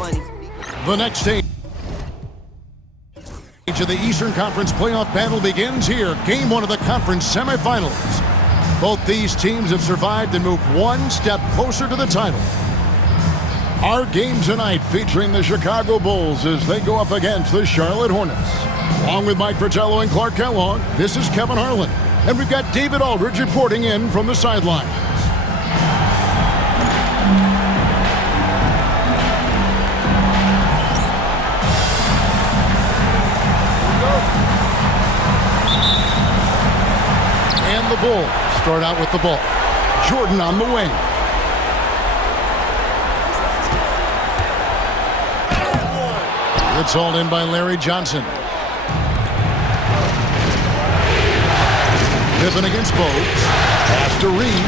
funny. The next stage of the Eastern Conference playoff battle begins here. Game 1 of the conference semifinals. Both these teams have survived and moved one step closer to the title. Our game tonight featuring the Chicago Bulls as they go up against the Charlotte Hornets. Along with Mike Fratello and Clark Kellogg, this is Kevin Harlan. And we've got David Aldridge reporting in from the sidelines. And the Bulls start out with the ball. Jordan on the wing. It's hauled in by Larry Johnson. Pippen against Bogues. Pass to Reed.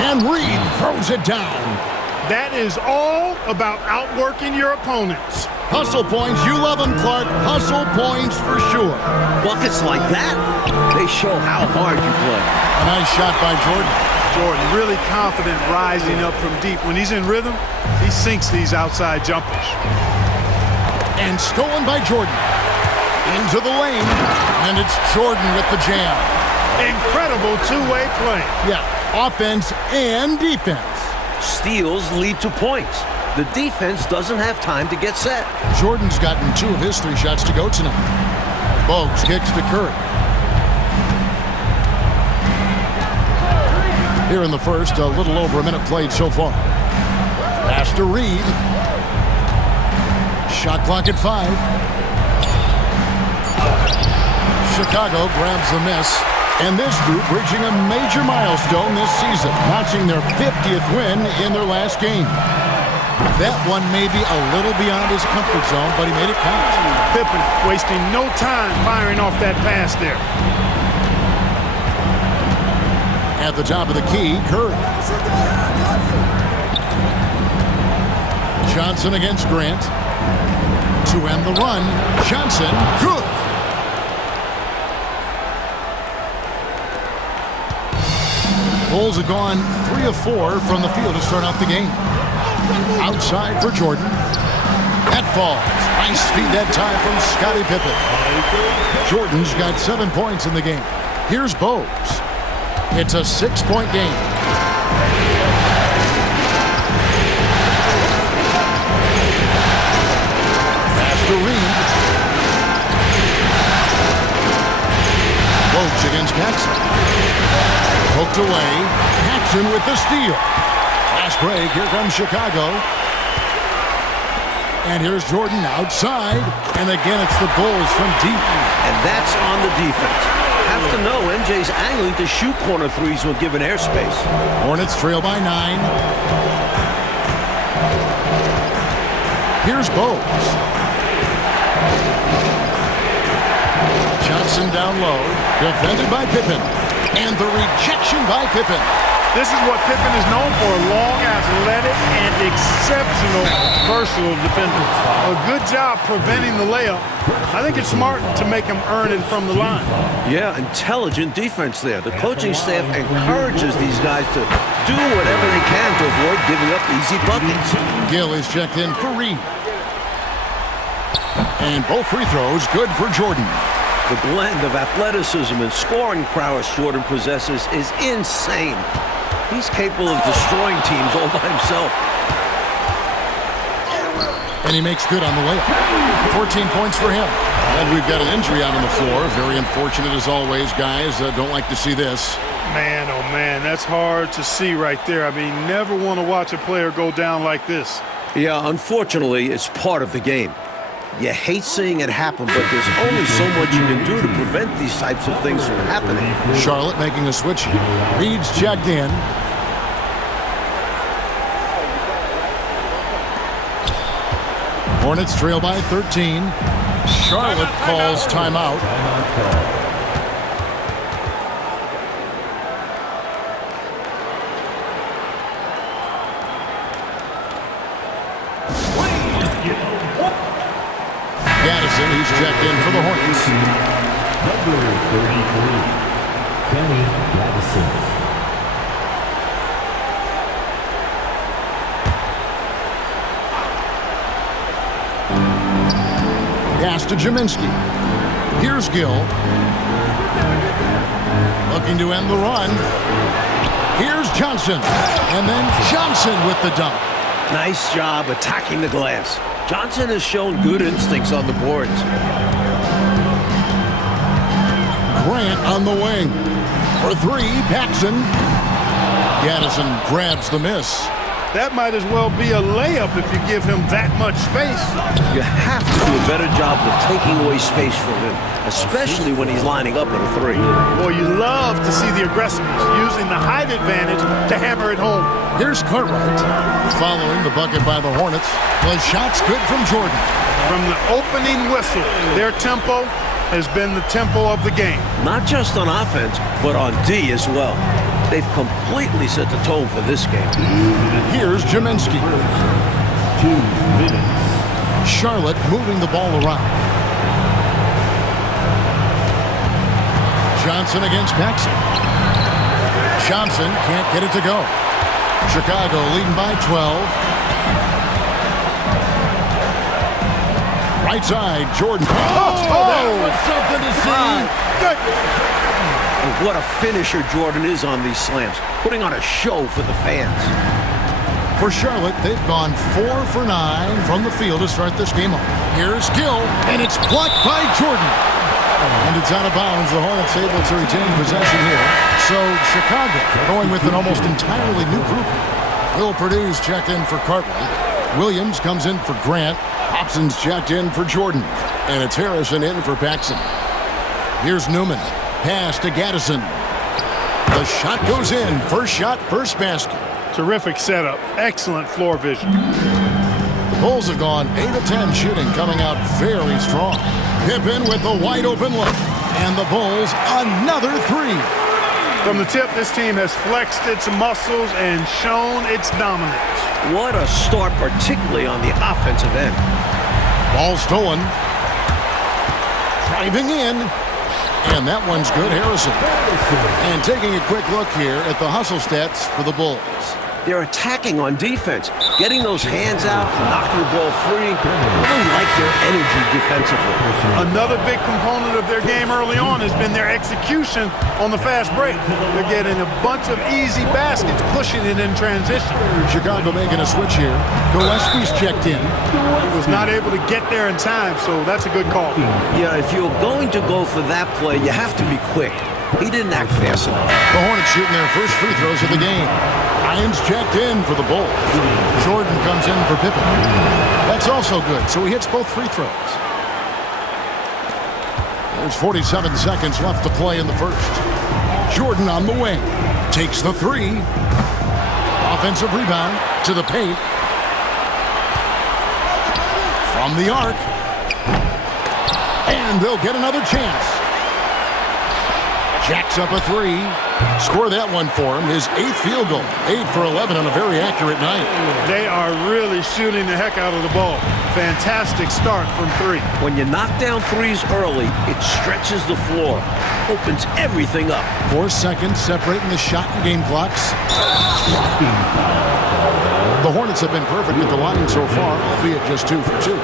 And Reed throws it down. That is all about outworking your opponents. Hustle points, you love them, Clark. Hustle points for sure. Buckets like that, they show how hard you play. A nice shot by Jordan. Jordan really confident rising up from deep. When he's in rhythm, he sinks these outside jumpers. And stolen by Jordan. Into the lane, and it's Jordan with the jam. Incredible two-way play. Yeah, offense and defense. Steals lead to points. The defense doesn't have time to get set. Jordan's gotten 2 of his 3 shots to go tonight. Bogues kicks to Curry. Here in the first, a little over a minute played so far. Pass to Reed. Shot clock at 5. Chicago grabs the miss. And this group reaching a major milestone this season, notching their 50th win in their last game. That one may be a little beyond his comfort zone, but he made it count. Pippen wasting no time firing off that pass there. At the top of the key, Curry. Johnson against Grant. To end the run, Johnson. Good. Bulls have gone 3 of 4 from the field to start out the game. Outside for Jordan. That falls. Nice feed that time from Scottie Pippen. Jordan's got 7 points in the game. Here's Bogues. It's a 6-point game. Pass to Reed. Bogues against Paxson. Poked away. Paxson with the steal. Last break. Here comes Chicago. And here's Jordan outside. And again, it's the Bulls from deep. And that's on the defense. Have to know MJ's angling to shoot corner threes when given airspace. Hornets trail by 9. Here's Bogues. Johnson down low. Defended by Pippen. And the rejection by Pippen. This is what Pippen is known for, long, athletic, and exceptional versatile defender. A good job preventing the layup. I think it's smart to make him earn it from the line. Yeah, intelligent defense there. The coaching staff encourages these guys to do whatever they can to avoid giving up easy buckets. Gill is checked in for Reed. And both free throws good for Jordan. The blend of athleticism and scoring prowess Jordan possesses is insane. He's capable of destroying teams all by himself. And he makes good on the layup. 14 points for him. And we've got an injury out on the floor. Very unfortunate as always, guys. Don't like to see this. Man, oh man, that's hard to see right there. I mean, never want to watch a player go down like this. Yeah, unfortunately, it's part of the game. You hate seeing it happen, but there's only so much you can do to prevent these types of things from happening. Charlotte making a switch here. Reed's checked in. Hornets trail by 13. Charlotte calls timeout. Gaddison, he's checked in for the Hornets. Number 33, Kenny Gaddison. Pass to Jaminski. Here's Gill. Looking to end the run. Here's Johnson. And then Johnson with the dunk. Nice job attacking the glass. Johnson has shown good instincts on the boards. Grant on the wing. For three, Paxson. Gaddison grabs the miss. That might as well be a layup if you give him that much space. You have to do a better job of taking away space from him, especially when he's lining up at a three. Boy, you love to see the aggressiveness, using the height advantage to hammer it home. Here's Cartwright. Following the bucket by the Hornets. The shot's good from Jordan. From the opening whistle, their tempo has been the tempo of the game. Not just on offense, but on D as well. They've completely set the tone for this game. Here's Jaminski. 2 minutes. Charlotte moving the ball around. Johnson against Paxson. Johnson can't get it to go. Chicago leading by 12. Right side, Jordan. That was something to see. And what a finisher Jordan is on these slams, putting on a show for the fans. For Charlotte, they've gone 4 for 9 from the field to start this game off. Here's Gill, and it's blocked by Jordan. And it's out of bounds. The Hornets able to retain possession here. So Chicago going with an almost entirely new group. Will Purdue's checked in for Cartwright. Williams comes in for Grant. Hobson's checked in for Jordan. And it's Harrison in for Paxson. Here's Newman. Pass to Gaddison. The shot goes in. First shot, first basket. Terrific setup. Excellent floor vision. The Bulls have gone 8 of 10 shooting, coming out very strong. Pippen with the wide open look. And the Bulls, another three. From the tip, this team has flexed its muscles and shown its dominance. What a start, particularly on the offensive end. Ball stolen. Driving in. And that one's good, Harrison. And taking a quick look here at the hustle stats for the Bulls. They're attacking on defense, getting those hands out, knocking the ball free. Really like their energy defensively. Another big component of their game early on has been their execution on the fast break. They're getting a bunch of easy baskets, pushing it in transition. Chicago making a switch here. Gillespie's checked in. He was not able to get there in time, so that's a good call. Yeah, if you're going to go for that play, you have to be quick. He didn't act fast enough. The Hornets shooting their first free throws of the game. Irons checked in for the Bulls. Jordan comes in for Pippen. That's also good, so he hits both free throws. There's 47 seconds left to play in the first. Jordan on the wing. Takes the three. Offensive rebound to the paint. From the arc. And they'll get another chance. Jacks up a three. Score that one for him. His 8th field goal. 8 for 11 on a very accurate night. They are really shooting the heck out of the ball. Fantastic start from three. When you knock down threes early, it stretches the floor, opens everything up. 4 seconds separating the shot and game clocks. The Hornets have been perfect at the line so far, albeit just 2 for 2.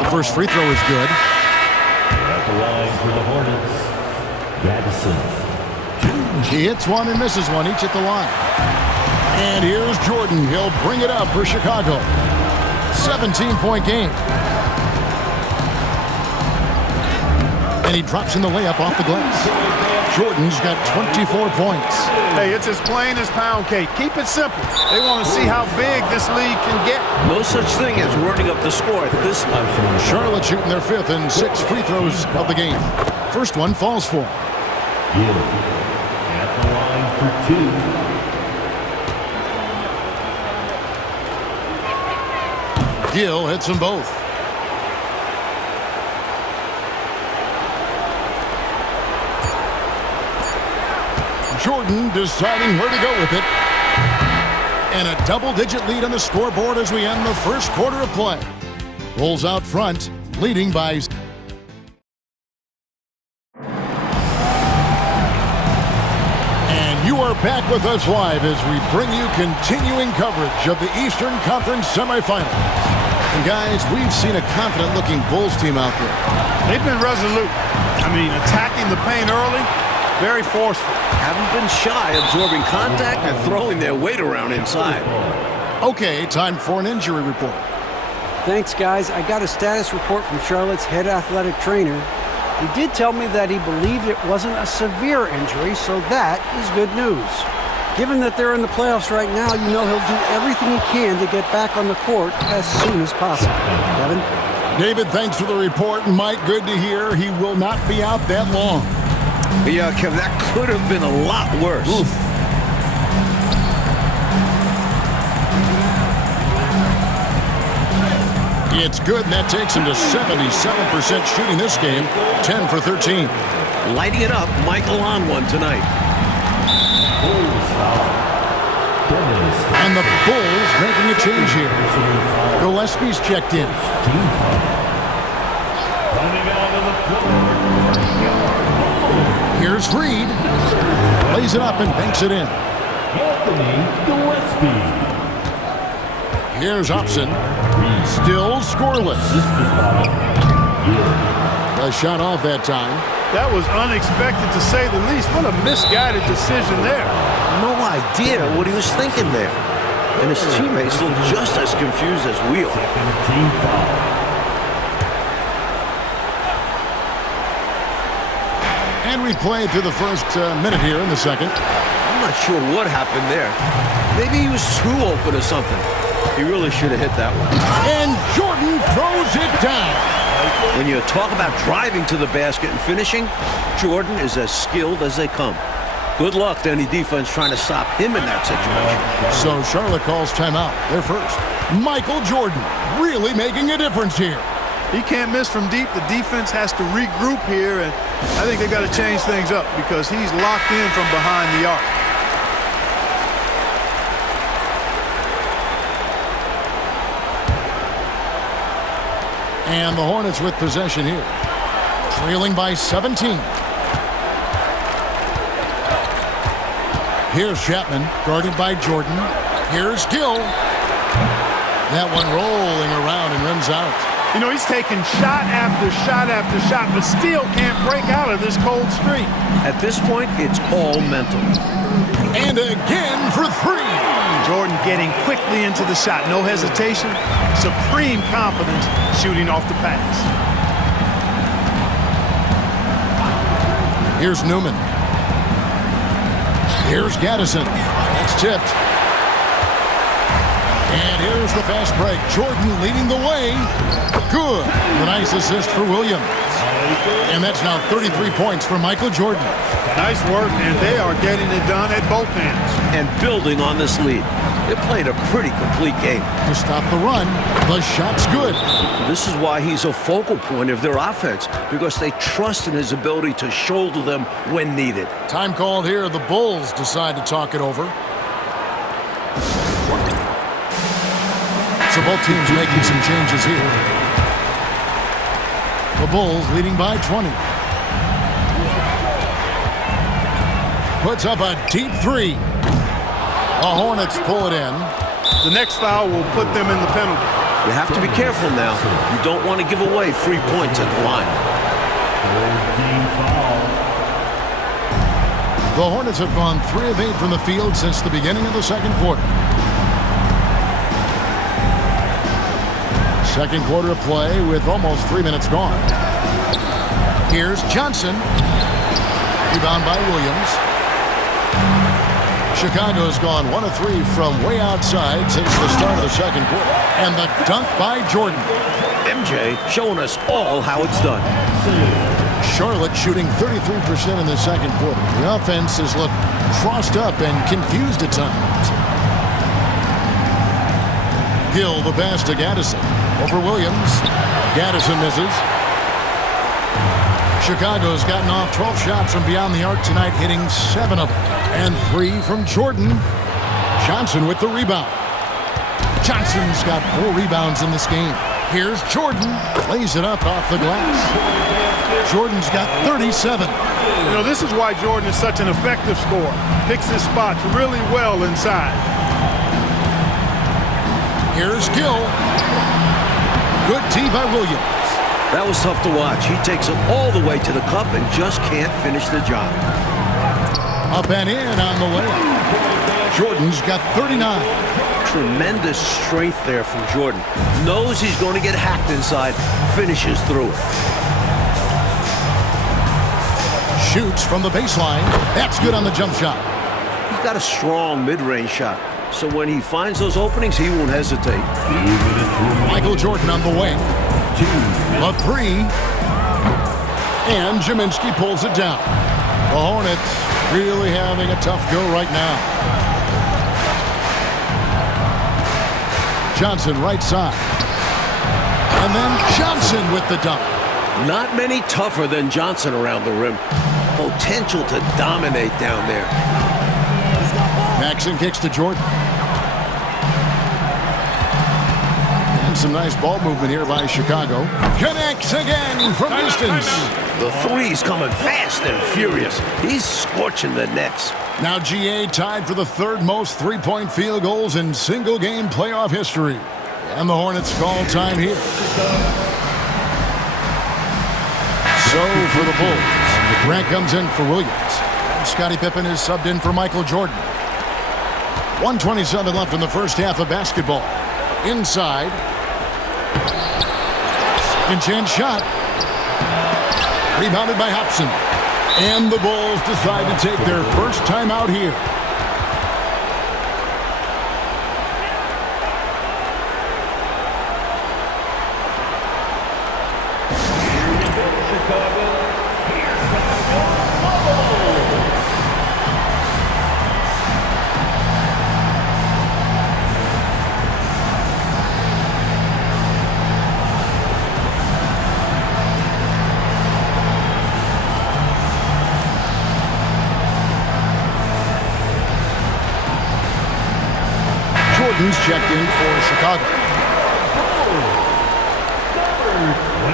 The first free throw is good. At the line for the Hornets, Gaddison. He hits one and misses one, each at the line. And here's Jordan. He'll bring it up for Chicago. 17-point game. And he drops in the layup off the glass. Jordan's got 24 points. Hey, it's as plain as pound cake. Keep it simple. They want to see how big this league can get. No such thing as running up the score at this level. Charlotte shooting their 5th and 6 free throws of the game. First one falls for him. Gill at the line for 2. Gill hits them both. Jordan deciding where to go with it. And a double-digit lead on the scoreboard as we end the first quarter of play. Bulls out front, leading by... And you are back with us live as we bring you continuing coverage of the Eastern Conference semifinals. And guys, we've seen a confident-looking Bulls team out there. They've been resolute. I mean, attacking the paint early, very forceful. Haven't been shy, absorbing contact and throwing their weight around inside. Okay, time for an injury report. Thanks, guys. I got a status report from Charlotte's head athletic trainer. He did tell me that he believed it wasn't a severe injury, so that is good news. Given that they're in the playoffs right now, you know he'll do everything he can to get back on the court as soon as possible. Kevin? David, thanks for the report. Mike, good to hear. He will not be out that long. Yeah, Kev, that could have been a lot worse. Oof. It's good, and that takes him to 77% shooting this game, 10 for 13. Lighting it up, Michael on one tonight. And the Bulls making a change here. Gillespie's checked in. Here's Reed. Lays it up and banks it in. Anthony Gillespie. Here's Upson. Still scoreless. A shot off that time. That was unexpected, to say the least. What a misguided decision there. No idea what he was thinking there. And his teammates look just as confused as we are. Team foul. And we played through the first minute here in the second. I'm not sure what happened there. Maybe he was too open or something. He really should have hit that one. And Jordan throws it down. When you talk about driving to the basket and finishing, Jordan is as skilled as they come. Good luck to any defense trying to stop him in that situation. So Charlotte calls timeout. They're first. Michael Jordan really making a difference here. He can't miss from deep. The defense has to regroup here, and I think they've got to change things up because he's locked in from behind the arc. And the Hornets with possession here. Trailing by 17. Here's Chapman, guarded by Jordan. Here's Gill. That one rolling around and rims out. You know, he's taking shot after shot after shot, but still can't break out of this cold streak. At this point, it's all mental. And again for three. Jordan getting quickly into the shot. No hesitation. Supreme confidence shooting off the pass. Here's Newman. Here's Gaddison. That's tipped. And here's the fast break. Jordan leading the way. Good. A nice assist for Williams. And that's now 33 points for Michael Jordan. Nice work, and they are getting it done at both ends. And building on this lead. They played a pretty complete game. To stop the run, the shot's good. This is why he's a focal point of their offense, because they trust in his ability to shoulder them when needed. Time called here. The Bulls decide to talk it over. So both teams making some changes here. The Bulls leading by 20. Puts up a deep three. The Hornets pull it in. The next foul will put them in the penalty. You have to be careful now. You don't want to give away 3 points at the line. Team foul. The Hornets have gone 3 of 8 from the field since the beginning of the second quarter. Second quarter of play with almost 3 minutes gone. Here's Johnson. Rebound by Williams. Chicago's gone 1 of 3 from way outside since the start of the second quarter. And the dunk by Jordan. MJ showing us all how it's done. Charlotte shooting 33% in the second quarter. The offense has looked crossed up and confused at times. Gill the pass to Gaddison. Over Williams. Gaddison misses. Chicago's gotten off 12 shots from beyond the arc tonight, hitting 7 of them. And 3 from Jordan. Johnson with the rebound. Johnson's got 4 rebounds in this game. Here's Jordan. Lays it up off the glass. Jordan's got 37. You know, this is why Jordan is such an effective scorer. Picks his spots really well inside. Here's Gill. Good D by Williams. That was tough to watch. He takes it all the way to the cup and just can't finish the job. Up and in on the layup. Jordan's got 39. Tremendous strength there from Jordan. Knows he's going to get hacked inside. Finishes through it. Shoots from the baseline. That's good on the jump shot. He's got a strong mid-range shot. So when he finds those openings, he won't hesitate. Michael Jordan on the wing. A three. And Gminski pulls it down. The Hornets really having a tough go right now. Johnson right side. And then Johnson with the dunk. Not many tougher than Johnson around the rim. Potential to dominate down there. Paxson kicks to Jordan. And some nice ball movement here by Chicago. Connects again from distance. The three's coming fast and furious. He's scorching the nets. Now GA tied for the third most three-point field goals in single-game playoff history. And the Hornets call time here. So for the Bulls, Grant comes in for Williams. Scottie Pippen is subbed in for Michael Jordan. 1:27 left in the first half of basketball. Inside. Second chance shot. Rebounded by Hobson. And the Bulls decide to take their first time out here. Jordan's checked in for Chicago.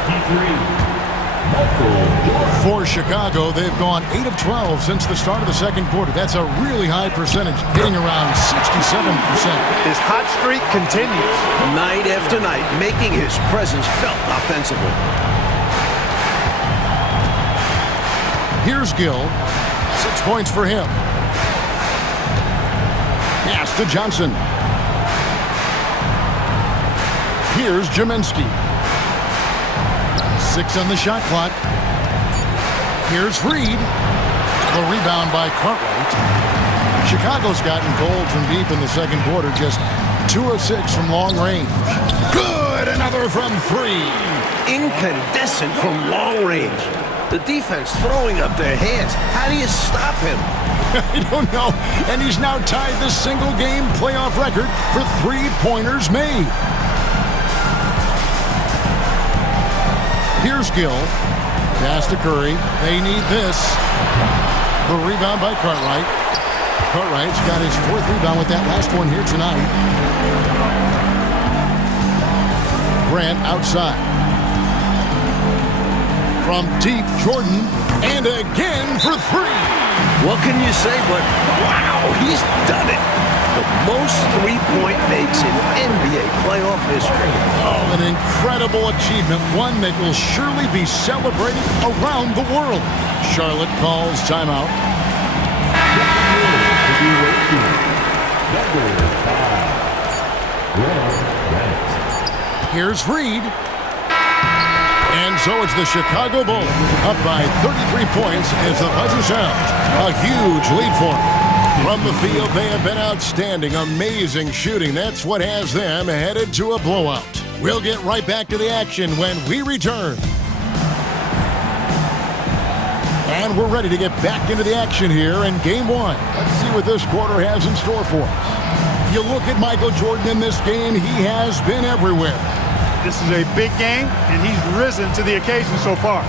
23. Michael Jordan. For Chicago, they've gone 8 of 12 since the start of the second quarter. That's a really high percentage, hitting around 67%. His hot streak continues. Night after night, making his presence felt offensively. Here's Gill. 6 points for him. Pass to Johnson. Here's Gminski. 6 on the shot clock. Here's Reed. The rebound by Cartwright. Chicago's gotten cold from deep in the second quarter. Just 2 of 6 from long range. Good! Another from 3. Incandescent from long range. The defense throwing up their hands. How do you stop him? I don't know. And he's now tied the single-game playoff record for three-pointers made. Here's Gill. Pass to Curry. They need this. The rebound by Cartwright. Cartwright's got his 4th rebound with that last one here tonight. Grant outside. From deep, Jordan. And again for 3. What can you say but, wow, he's done it. The most three-point makes in NBA playoff history. Oh, an incredible achievement, one that will surely be celebrated around the world. Charlotte calls timeout. Here's Reed. And so it's the Chicago Bulls up by 33 points as the buzzer sounds. A huge lead for them. From the field, they have been outstanding. Amazing shooting. That's what has them headed to a blowout. We'll get right back to the action when we return. And we're ready to get back into the action here in Game 1. Let's see what this quarter has in store for us. You look at Michael Jordan in this game, he has been everywhere. This is a big game, and he's risen to the occasion so far,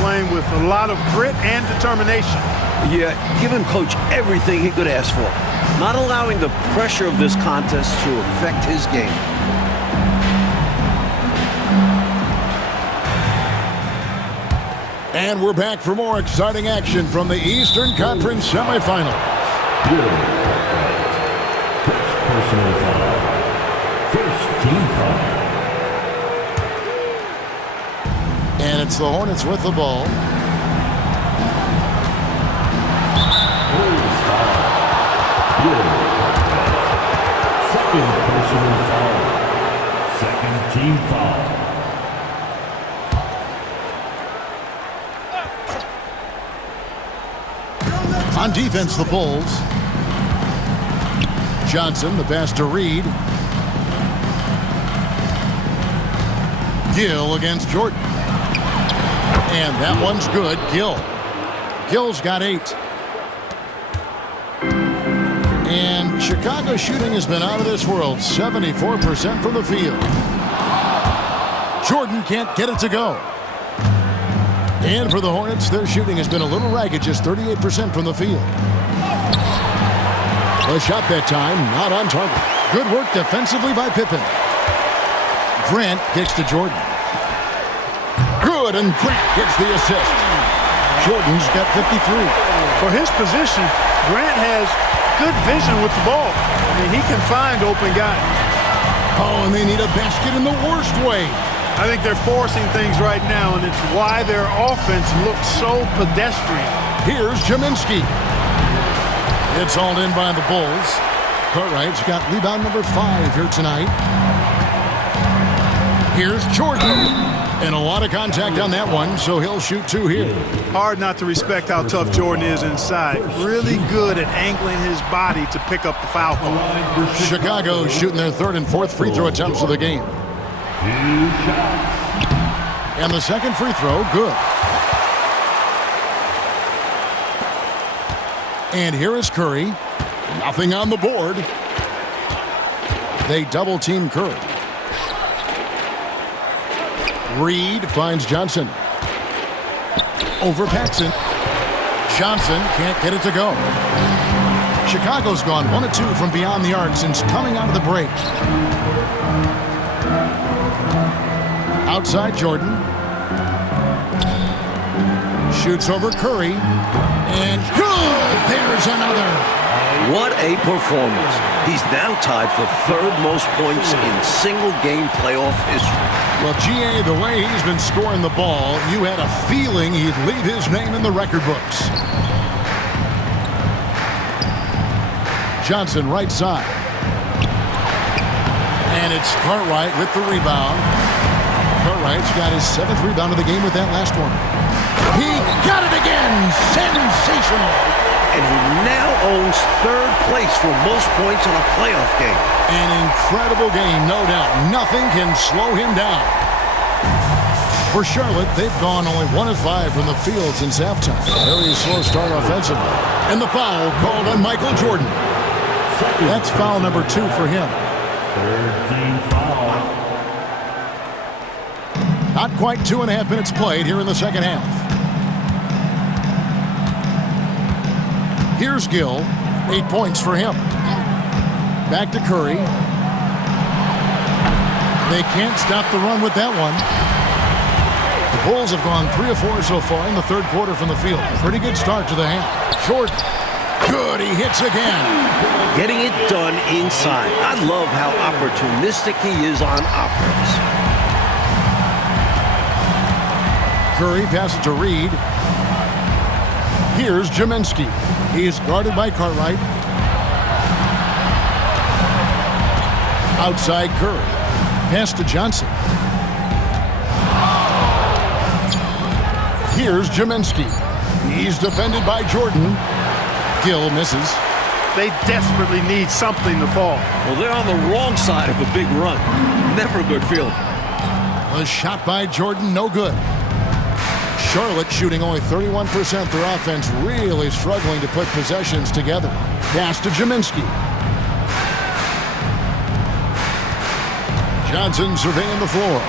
playing with a lot of grit and determination. Yeah, giving Coach everything he could ask for. Not allowing the pressure of this contest to affect his game. And we're back for more exciting action from the Eastern Conference semifinals. First personal foul. First team foul. It's the Hornets with the ball. Second personal foul. Second team foul. On defense, the Bulls. Johnson, the pass to Reed. Gill against Jordan. And that one's good. Gill's got 8. And Chicago shooting has been out of this world. 74% from the field. Jordan can't get it to go. And for the Hornets, their shooting has been a little ragged, just 38% from the field. A shot that time, not on target. Good work defensively by Pippen. Grant kicks to Jordan. Good, and Grant gets the assist. Jordan's got 53. For his position, Grant has good vision with the ball. I mean, he can find open guys. Oh, and they need a basket in the worst way. I think they're forcing things right now, and it's why their offense looks so pedestrian. Here's Jaminski. It's hauled in by the Bulls. Cartwright's got rebound number 5 here tonight. Here's Jordan. And a lot of contact on that one, so he'll shoot 2 here. Hard not to respect how tough Jordan is inside. Really good at angling his body to pick up the foul call. Chicago shooting their 3rd and 4th free throw attempts of the game. 2 shots. And the second free throw, good. And here is Curry. Nothing on the board. They double team Curry. Reed finds Johnson. Over Paxson. Johnson can't get it to go. Chicago's gone 1 of 2 from beyond the arc since coming out of the break. Outside Jordan. Shoots over Curry. And good! There's another. What a performance. He's now tied for 3rd most points in single-game playoff history. Well, G.A., the way he's been scoring the ball, you had a feeling he'd leave his name in the record books. Johnson, right side. And it's Cartwright with the rebound. Cartwright's got his 7th rebound of the game with that last one. He got it again! Sensational! And he now owns 3rd place for most points in a playoff game. An incredible game, no doubt. Nothing can slow him down. For Charlotte, they've gone only 1 of 5 from the field since halftime. Very slow start offensively. And the foul called on Michael Jordan. That's foul number 2 for him. 3rd team foul. Not quite 2.5 minutes played here in the second half. Here's Gill. 8 points for him. Back to Curry. They can't stop the run with that one. The Bulls have gone 3 of 4 so far in the 3rd quarter from the field. Pretty good start to the half. Jordan. Good. He hits again. Getting it done inside. I love how opportunistic he is on offense. Curry passes to Reed. Here's Jaminski. He is guarded by Cartwright. Outside Curry. Pass to Johnson. Here's Jaminski. He's defended by Jordan. Gill misses. They desperately need something to fall. Well, they're on the wrong side of a big run. Never a good feeling. A shot by Jordan, no good. Charlotte shooting only 31%. Their offense really struggling to put possessions together. Pass to Jaminski. Johnson surveying the floor.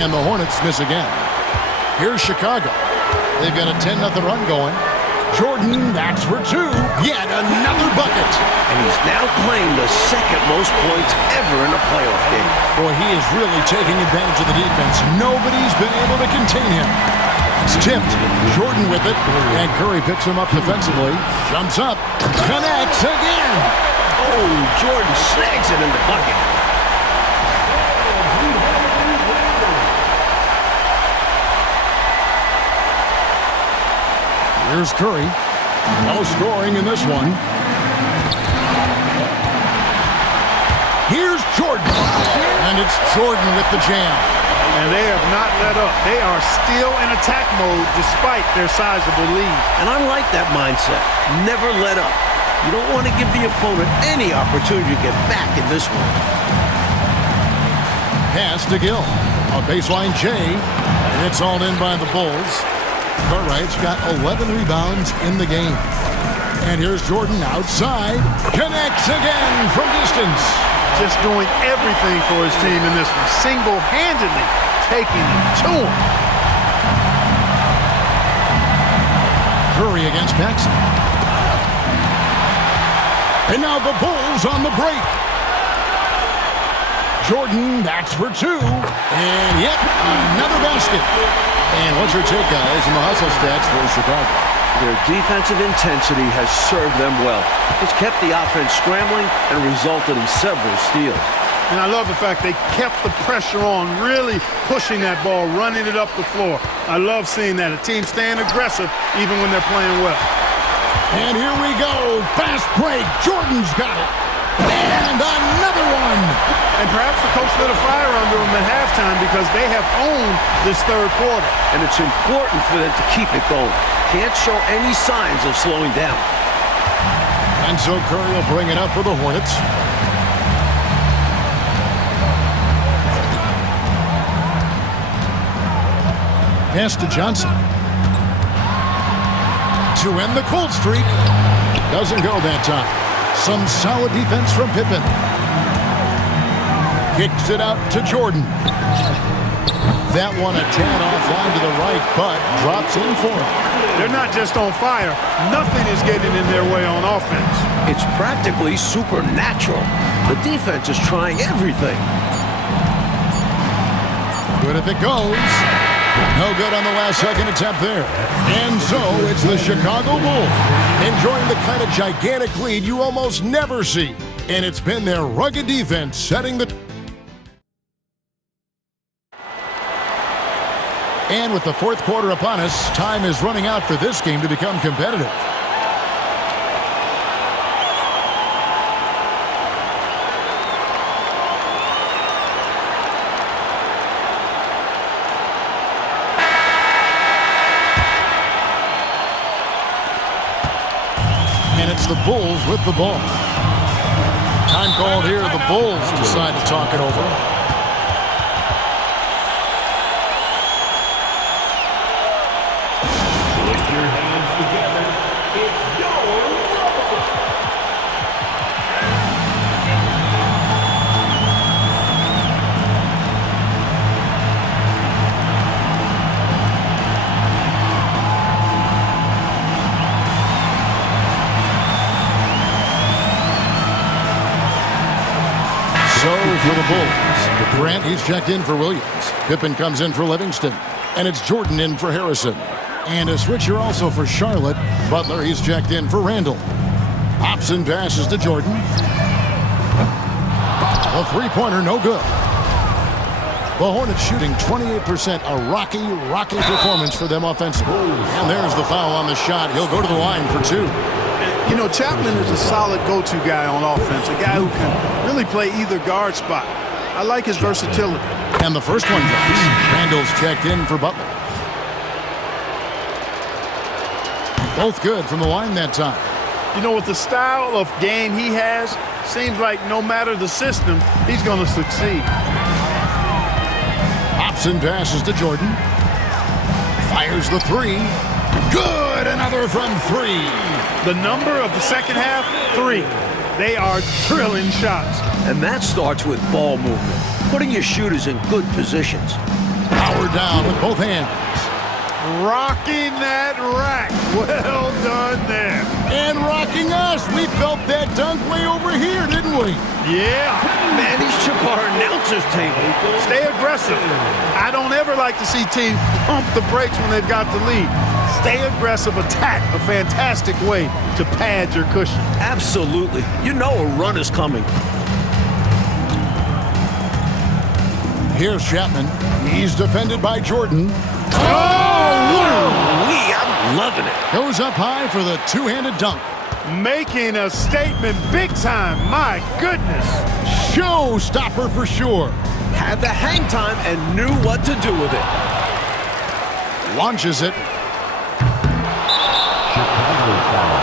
And the Hornets miss again. Here's Chicago. They've got a 10-0 run going. Jordan, that's for 2. Yet another bucket. And he's now playing the 2nd most points ever in a playoff game. Boy, he is really taking advantage of the defense. Nobody's been able to contain him. It's tipped. Jordan with it. And Curry picks him up defensively. Jumps up. Connects again. Oh, Jordan snags it in the bucket. Here's Curry. No scoring in this one. Here's Jordan. And it's Jordan with the jam. And they have not let up. They are still in attack mode despite their sizable lead. And I like that mindset. Never let up. You don't want to give the opponent any opportunity to get back in this one. Pass to Gill. A baseline J. It's all in by the Bulls. Cartwright's got 11 rebounds in the game. And here's Jordan outside. Connects again from distance. Just doing everything for his team in this one. Single-handedly taking it to him. Curry against Paxson. And now the Bulls on the break. Jordan, that's for two. And yet another basket. And what's your take, guys, in the hustle stats for Chicago? Their defensive intensity has served them well. It's kept the offense scrambling and resulted in several steals. And I love the fact they kept the pressure on, really pushing that ball, running it up the floor. I love seeing that. A team staying aggressive even when they're playing well. And here we go. Fast break. Jordan's got it. And another one. And perhaps the coach lit a fire under them at halftime because they have owned this third quarter. And it's important for them to keep it going. Can't show any signs of slowing down. And so Curry will bring it up for the Hornets. Pass to Johnson. To end the cold streak. Doesn't go that time. Some solid defense from Pippen. Kicks it out to Jordan. That one a tad offline to the right, but drops in for him. They're not just on fire. Nothing is getting in their way on offense. It's practically supernatural. The defense is trying everything. Good if it goes. No good on the last second attempt there. And so it's the Chicago Bulls enjoying the kind of gigantic lead you almost never see. And it's been their rugged defense setting the... And with the fourth quarter upon us, time is running out for this game to become competitive. And it's the Bulls with the ball. Time called here. The Bulls decide to talk it over. For the Bulls, Grant, he's checked in for Williams. Pippen comes in for Livingston. And it's Jordan in for Harrison. And a switcher also for Charlotte. Butler, he's checked in for Randall. Hobson passes to Jordan. A three-pointer, no good. The Hornets shooting 28%, a rocky performance for them offensively. And there's the foul on the shot. He'll go to the line for two. You know, Chapman is a solid go-to guy on offense, a guy who can really play either guard spot. I like his versatility. And the first one drops. Randall's checked in for Butler. Both good from the line that time. You know, with the style of game he has, seems like no matter the system, he's going to succeed. Hobson passes to Jordan. Fires the three. Good! Another from three. The number of the second half, 3. They are drilling shots. And that starts with ball movement, putting your shooters in good positions. Power down with both hands. Rocking that rack. Well done there. And rocking us. We felt that dunk way over here, didn't we? Yeah. Man, these shook our announcer's table. Stay aggressive. I don't ever like to see teams pump the brakes when they've got the lead. Stay aggressive, attack, a fantastic way to pad your cushion. Absolutely. You know a run is coming. Here's Chapman. He's defended by Jordan. Oh! I'm Loving it. Goes up high for the two-handed dunk. Making a statement big time. My goodness. Showstopper for sure. Had the hang time and knew what to do with it. Launches it. Chicago foul.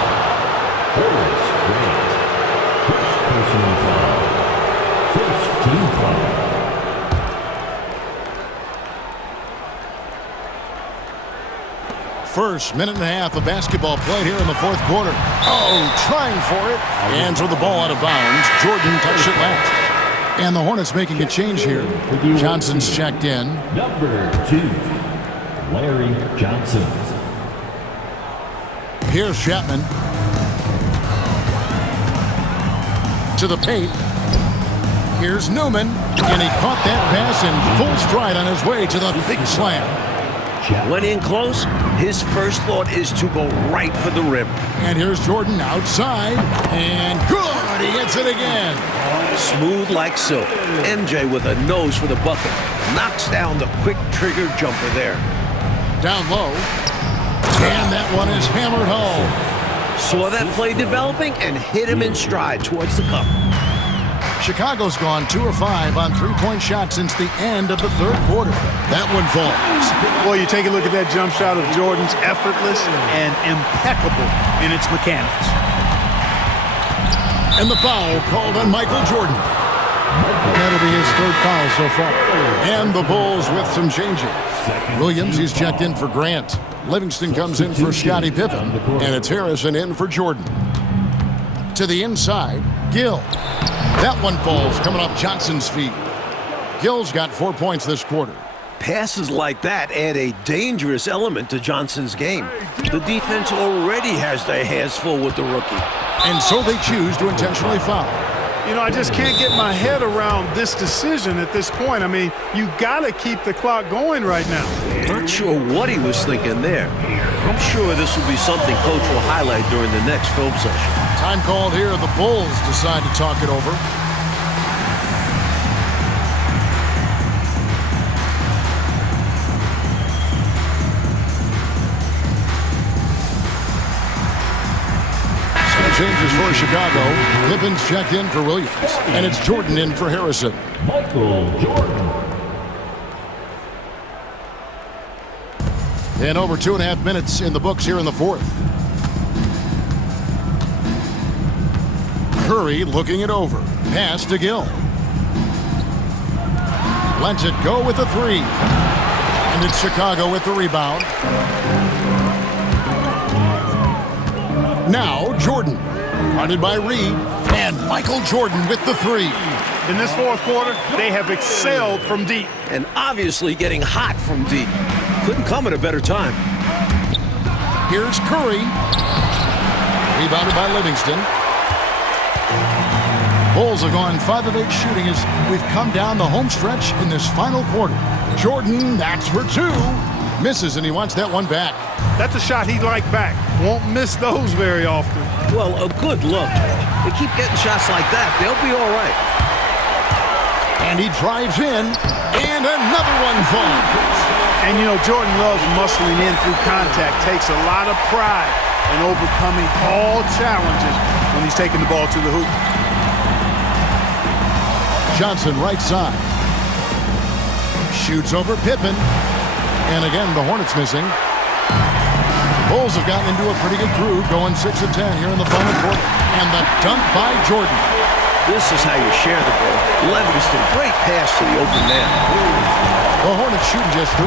Horace Grant. First personal foul. First team foul. First minute and a half of basketball played here in the fourth quarter. Oh, trying for it. And throw the ball out of bounds. Jordan touched it last. And the Hornets making a change here. Johnson's checked in. Number 2, Larry Johnson. Here's Chapman. To the paint. Here's Newman. And he caught that pass in full stride on his way to the big slam. When in close, his first thought is to go right for the rim. And here's Jordan outside. And good! He hits it again. Smooth like silk. MJ with a nose for the bucket. Knocks down the quick trigger jumper there. Down low. And that one is hammered home. Saw that play developing and hit him in stride towards the cup. Chicago's gone 2 of 5 on three-point shots since the end of the third quarter. That one falls. Boy, you take a look at that jump shot of Jordan's, effortless and impeccable in its mechanics. And the foul called on Michael Jordan. And that'll be his third foul so far. And the Bulls with some changes. Williams, he's checked in for Grant. Livingston comes in for Scottie Pippen. And it's Harrison in for Jordan. To the inside, Gill. That one falls coming off Johnson's feet. Gill's got 4 points this quarter. Passes like that add a dangerous element to Johnson's game. The defense already has their hands full with the rookie. And so they choose to intentionally foul. You know, I just can't get my head around this decision at this point. I mean, you got to keep the clock going right now. Not sure what he was thinking there. I'm sure this will be something coach will highlight during the next film session. Time called here. The Bulls decide to talk it over. Some changes for Chicago. Pippen's checked in for Williams. And it's Jordan in for Harrison. Michael Jordan. And over 2.5 minutes in the books here in the fourth. Curry looking it over. Pass to Gill. Lets it go with the three. And it's Chicago with the rebound. Now Jordan. Guarded by Reed. And Michael Jordan with the three. In this fourth quarter, they have excelled from deep. And obviously getting hot from deep. Couldn't come at a better time. Here's Curry. Rebounded by Livingston. Bulls have gone 5 of 8 shooting as we've come down the home stretch in this final quarter. Jordan, that's for 2. Misses, and he wants that one back. That's a shot he'd like back. Won't miss those very often. Well, a good look. They keep getting shots like that. They'll be all right. And he drives in, and another one falls. And, you know, Jordan loves muscling in through contact. Takes a lot of pride in overcoming all challenges when he's taking the ball to the hoop. Johnson right side. Shoots over Pippen. And again, the Hornets missing. Bulls have gotten into a pretty good groove, going 6 of 10 here in the final quarter. And the dunk by Jordan. This is how you share the ball. Livingston, great pass to the open man. The Hornets shooting just 34%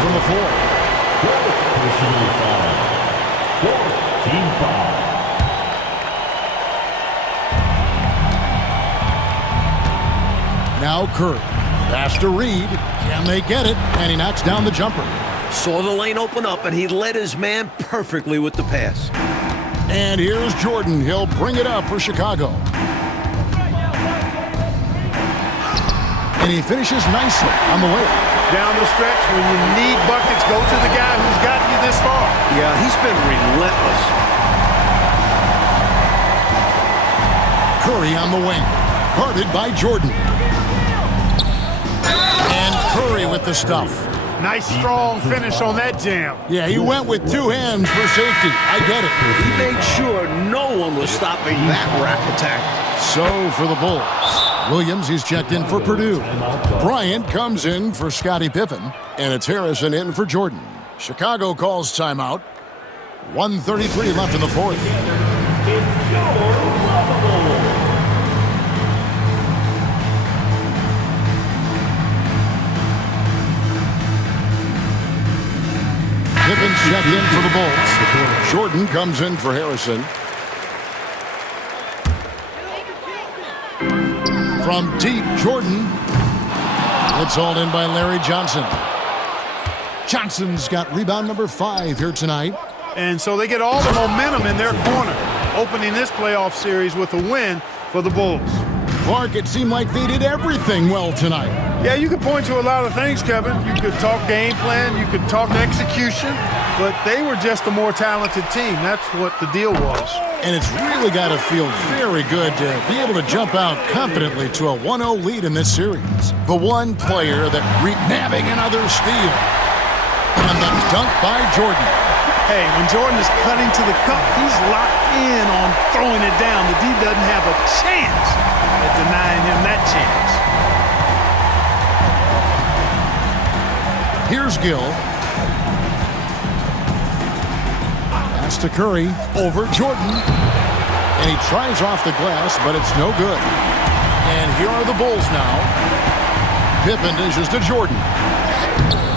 from the floor. Personal foul. Fourth team foul. Now Curry. Pass to Reed. Can they get it? And he knocks down the jumper. Saw the lane open up, and he led his man perfectly with the pass. And here's Jordan. He'll bring it up for Chicago. And he finishes nicely on the way. Down the stretch, when you need buckets, go to the guy who's gotten you this far. Yeah, he's been relentless. Curry on the wing. Guarded by Jordan. And Curry with the stuff. Nice, strong finish on that jam. Yeah, he went with two hands for safety. I get it. He made sure no one was stopping that rack attack. So for the Bulls, Williams, he's checked in for Purdue. Bryant comes in for Scottie Pippen, and it's Harrison in for Jordan. Chicago calls timeout. 1:33 left in the fourth. It's your lovable. Pippen's checked in for the Bulls. Jordan comes in for Harrison. From deep, Jordan. It's hauled in by Larry Johnson. Johnson's got rebound number 5 here tonight. And so they get all the momentum in their corner, opening this playoff series with a win for the Bulls. Clark, it seemed like they did everything well tonight. Yeah, you could point to a lot of things, Kevin. You could talk game plan, you could talk execution, but they were just a more talented team. That's what the deal was. And it's really got to feel very good to be able to jump out confidently to a 1-0 lead in this series. The one player that nabbing another steal. And the dunk by Jordan. Hey, when Jordan is cutting to the cup, he's locked in on throwing it down. The D doesn't have a chance at denying him that chance. Here's Gill. Pass to Curry. Over Jordan. And he tries off the glass, but it's no good. And here are the Bulls now. Pippen dishes to Jordan.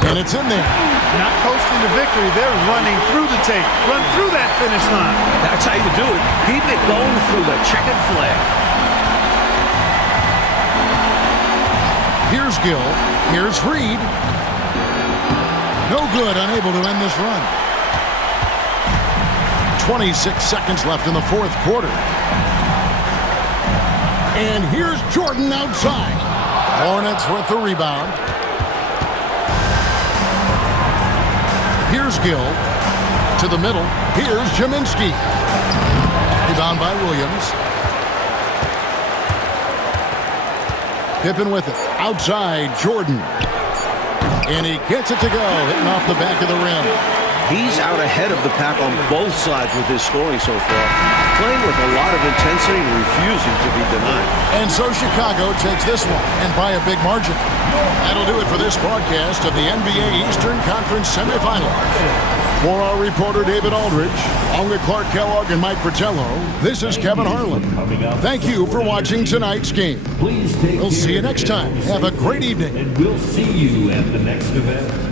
And it's in there. Not coasting to victory, they're running through the tape. Run through that finish line. That's how you do it. Keep it going through the checkered flag. Here's Gill. Here's Reed. No good, unable to end this run. 26 seconds left in the fourth quarter. And here's Jordan outside. Hornets with the rebound. Here's Gill. To the middle. Here's Jaminski. Rebound by Williams. Pippen with it. Outside, Jordan. And he gets it to go, hitting off the back of the rim. He's out ahead of the pack on both sides with his scoring so far. Playing with a lot of intensity and refusing to be denied. And so Chicago takes this one, and by a big margin. That'll do it for this broadcast of the NBA Eastern Conference Semifinals. For our reporter David Aldridge, along with Clark Kellogg and Mike Fratello, this is Kevin Harlan. Thank you for watching tonight's game. Please take We'll see you care next time. Have a great evening. and we'll see you at the next event.